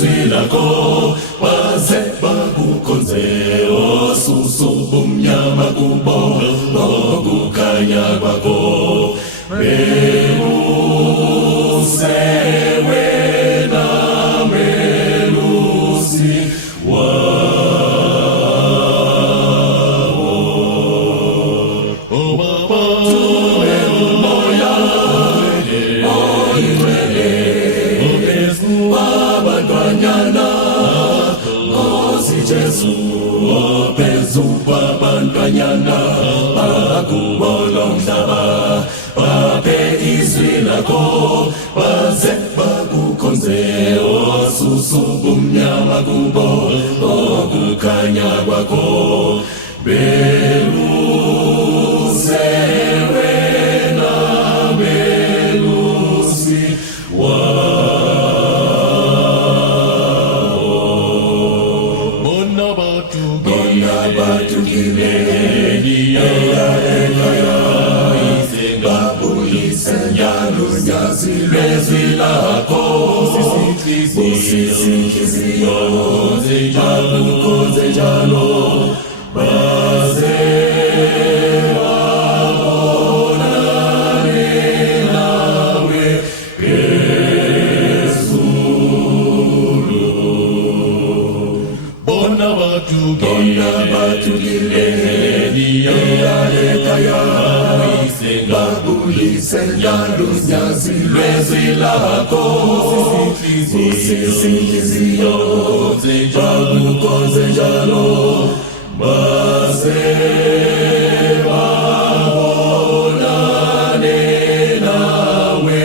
izwi lakho baze bakukhonze osusa ubumnyama kubo ngokukhanya kwakho beluse wena melusi Jesu opezu kwabantwanyana bakubona umhlaba babe izwi lakho baze bakukhonze osusa ubumnyama kubo okukhanya kwakho beluse wena belusi Batukileni babulise njalo nyazi lezwi lakho usisikiziyo zenjalo baze babonane nawe Bona batukileni ayalekaya babulise njalo nyazi lezwi lakho usisikiziyo bakukhonze njalo baze babonane nawe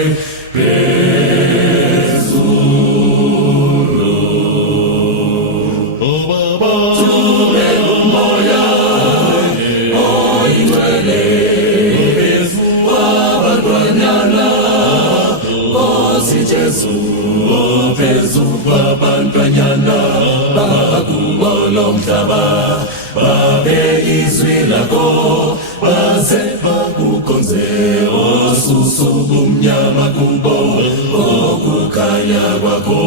Jesu opezu kwabantwanyana bakubona umhlaba babe izwi lakho baze bakukhonze osusa ubumnyama kubo okukhanya kwakho